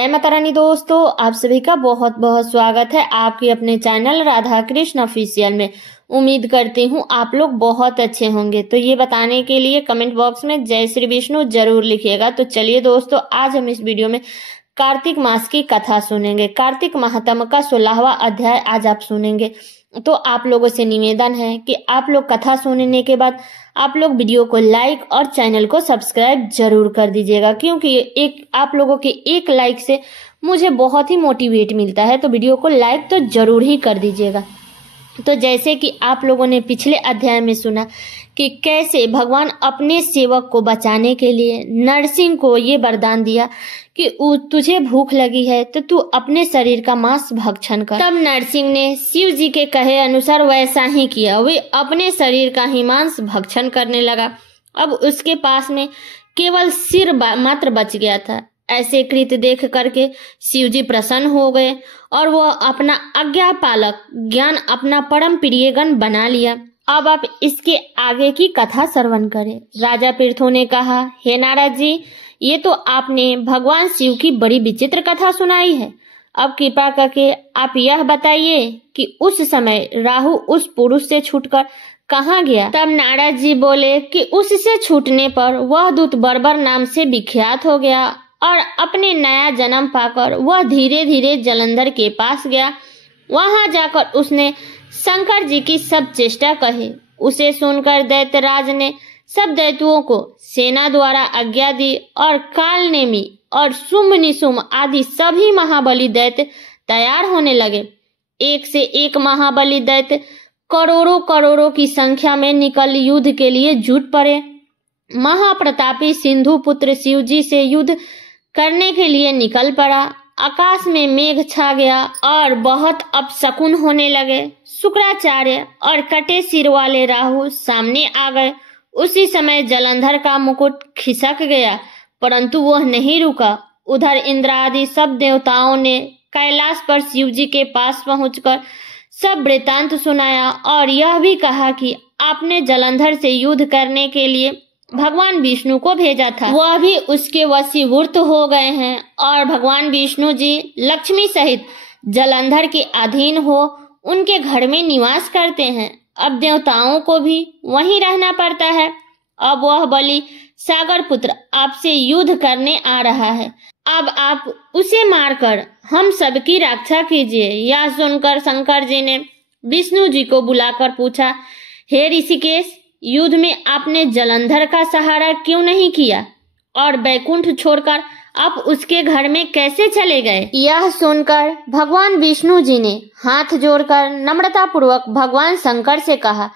जय माता रानी दोस्तों, आप सभी का बहुत बहुत स्वागत है आपके अपने चैनल राधा कृष्ण ऑफिशियल में। उम्मीद करती हूँ आप लोग बहुत अच्छे होंगे। तो ये बताने के लिए कमेंट बॉक्स में जय श्री विष्णु जरूर लिखिएगा। तो चलिए दोस्तों, आज हम इस वीडियो में कार्तिक मास की कथा सुनेंगे। कार्तिक महात्म का 16वां अध्याय आज आप सुनेंगे। तो आप लोगों से निवेदन है कि आप लोग कथा सुनने के बाद आप लोग वीडियो को लाइक और चैनल को सब्सक्राइब जरूर कर दीजिएगा, क्योंकि एक आप लोगों के एक लाइक से मुझे बहुत ही मोटिवेट मिलता है। तो वीडियो को लाइक तो जरूर ही कर दीजिएगा। तो जैसे कि आप लोगों ने पिछले अध्याय में सुना कि कैसे भगवान अपने सेवक को बचाने के लिए नरसिंह को ये वरदान दिया कि तुझे भूख लगी है तो तू अपने शरीर का मांस भक्षण कर। तब नरसिंह ने शिव जी के कहे अनुसार वैसा ही किया। वे अपने शरीर का ही मांस भक्षण करने लगा। अब उसके पास में केवल सिर मात्र बच गया था। ऐसे कृत्य देख करके शिव जी प्रसन्न हो गए और वह अपना आज्ञा पालक ज्ञान अपना परम प्रियगण बना लिया। अब आप इसके आगे की कथा श्रवण करें। राजा पृथु ने कहा, हे नारद जी, ये तो आपने भगवान शिव की बड़ी विचित्र कथा सुनाई है। अब कृपा करके आप यह बताइए कि उस समय राहु उस पुरुष से छूटकर कहाँ गया। तब नारद जी बोले कि उससे छूटने पर वह दूत बर्बर नाम से विख्यात हो गया और अपने नया जन्म पाकर वह धीरे धीरे जलंधर के पास गया। वहां जाकर उसने शंकर जी की सब चेष्टा कही। उसे सुनकर दैत्यराज ने सब दैत्यों को सेना द्वारा आज्ञा दी और कालनेमी और शुंभ निशुंभ आदि सभी महाबली दैत्य तैयार होने लगे। एक से एक महाबली दैत्य करोड़ों करोड़ों की संख्या में निकल युद्ध के लिए जुट पड़े। महाप्रतापी सिंधु पुत्र शिव जी से युद्ध करने के लिए निकल पड़ा। आकाश में मेघ छा गया और बहुत अपशकुन होने लगे। शुक्राचार्य और कटे सिर वाले राहु सामने आ गए। उसी समय जलंधर का मुकुट खिसक गया, परंतु वह नहीं रुका। उधर इंद्र आदि सब देवताओं ने कैलाश पर शिव जी के पास पहुंचकर सब वृतांत सुनाया और यह भी कहा कि आपने जलंधर से युद्ध करने के लिए भगवान विष्णु को भेजा था। वह भी उसके वशीभूत हो गए हैं और भगवान विष्णु जी लक्ष्मी सहित जलंधर के अधीन हो उनके घर में निवास करते हैं। अब देवताओं को भी वहीं रहना पड़ता है। अब वह बलि सागर पुत्र आपसे युद्ध करने आ रहा है। अब आप उसे मारकर हम सबकी रक्षा कीजिए। यह सुनकर शंकर जी ने विष्णु जी को बुलाकर पूछा, हे ऋषिकेश, युद्ध में आपने जलंधर का सहारा क्यों नहीं किया और बैकुंठ छोड़कर आप उसके घर में कैसे चले गए। यह सुनकर भगवान विष्णु जी ने हाथ जोड़कर नम्रता पूर्वक भगवान शंकर से कहा,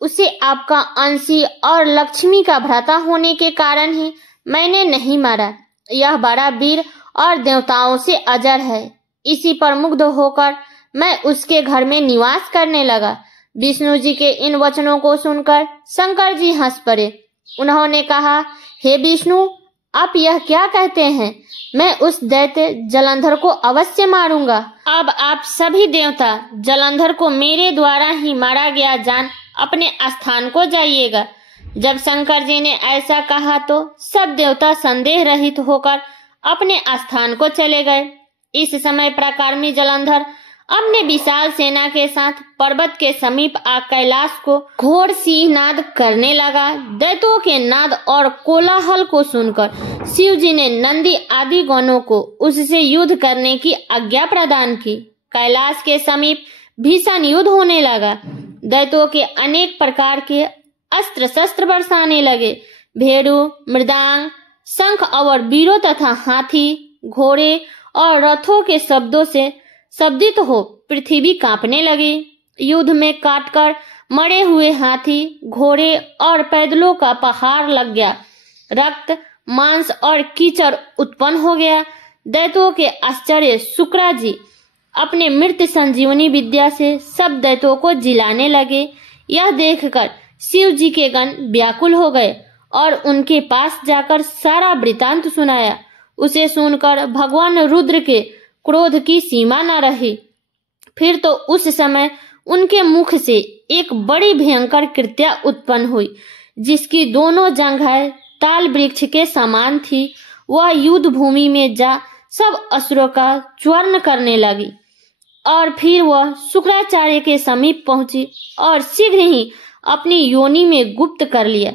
उसे आपका अंशी और लक्ष्मी का भ्राता होने के कारण ही मैंने नहीं मारा। यह बड़ा वीर और देवताओं से अजर है। इसी पर मुग्ध होकर मैं उसके घर में निवास करने लगा। विष्णु जी के इन वचनों को सुनकर शंकर जी हंस पड़े। उन्होंने कहा, हे विष्णु, आप यह क्या कहते हैं? मैं उस दैत्य जलंधर को अवश्य मारूंगा। अब आप सभी देवता जलंधर को मेरे द्वारा ही मारा गया जान अपने स्थान को जाइएगा। जब शंकर जी ने ऐसा कहा तो सब देवता संदेह रहित होकर अपने स्थान को चले गए। इस समय पराक्रमी जलंधर अपने विशाल सेना के साथ पर्वत के समीप आ कैलाश को घोर सिंह नाद करने लगा। दैत्यों के नाद और कोलाहल को सुनकर शिव जी ने नंदी आदि गणों को उससे युद्ध करने की आज्ञा प्रदान की। कैलाश के समीप भीषण युद्ध होने लगा। दैत्यों के अनेक प्रकार के अस्त्र शस्त्र बरसाने लगे। भेड़ू, मृदांग, शंख और वीरों तथा हाथी, घोड़े और रथों के शब्दों से शब्दित हो पृथ्वी कांपने लगी। युद्ध में काटकर मरे हुए हाथी, घोड़े और पैदलों का पहाड़ लग गया। रक्त, मांस और कीचड़ उत्पन्न हो गया। दैत्यों के आश्चर्य शुक्रा जी अपने मृत संजीवनी विद्या से सब दैत्यों को जिलाने लगे। यह देखकर शिव जी के गण व्याकुल हो गए और उनके पास जाकर सारा वृतांत सुनाया। उसे सुनकर भगवान रुद्र के क्रोध की सीमा न रही। फिर तो उस समय उनके मुख से एक बड़ी भयंकर कृत्या उत्पन्न हुई, जिसकी दोनों जंघें ताल वृक्ष के समान थी। वह युद्ध भूमि में जा सब असुरों का च्वरण करने लगी और फिर वह शुक्राचार्य के समीप पहुंची और शीघ्र ही अपनी योनि में गुप्त कर लिया।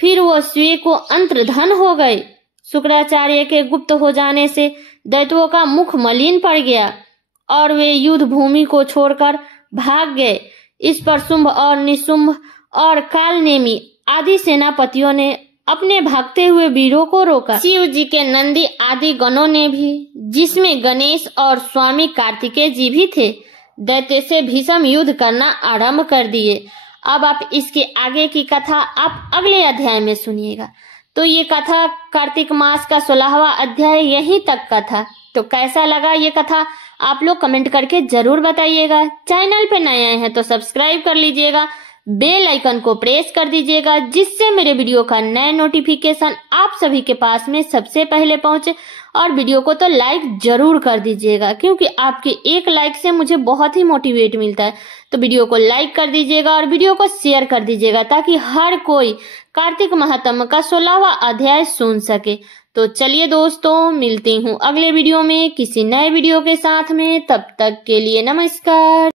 फिर वह स्वयं को अंतर्धान हो गए। शुक्राचार्य के गुप्त हो जाने से दैत्यों का मुख मलिन पड़ गया और वे युद्ध भूमि को छोड़कर भाग गए। इस पर शुंभ और निशुंभ और कालनेमी आदि सेनापतियों ने अपने भागते हुए वीरों को रोका। शिव जी के नंदी आदि गणों ने भी, जिसमें गणेश और स्वामी कार्तिकेय जी भी थे, दैत्य से भीषण युद्ध करना आरंभ कर दिए। अब आप इसके आगे की कथा आप अगले अध्याय में सुनिएगा। तो ये कथा कार्तिक मास का 16वां अध्याय यहीं तक का था। तो कैसा लगा ये कथा आप लोग कमेंट करके जरूर बताइएगा। चैनल पे नए आए हैं तो सब्सक्राइब कर लीजिएगा, बेल आइकन को प्रेस कर दीजिएगा, जिससे मेरे वीडियो का नया नोटिफिकेशन आप सभी के पास में सबसे पहले पहुंचे। और वीडियो को तो लाइक जरूर कर दीजिएगा, क्योंकि आपके एक लाइक से मुझे बहुत ही मोटिवेट मिलता है। तो वीडियो को लाइक कर दीजिएगा और वीडियो को शेयर कर दीजिएगा, ताकि हर कोई कार्तिक महात्म्य का 16वां अध्याय सुन सके। तो चलिए दोस्तों, मिलती हूँ अगले वीडियो में किसी नए वीडियो के साथ में। तब तक के लिए नमस्कार।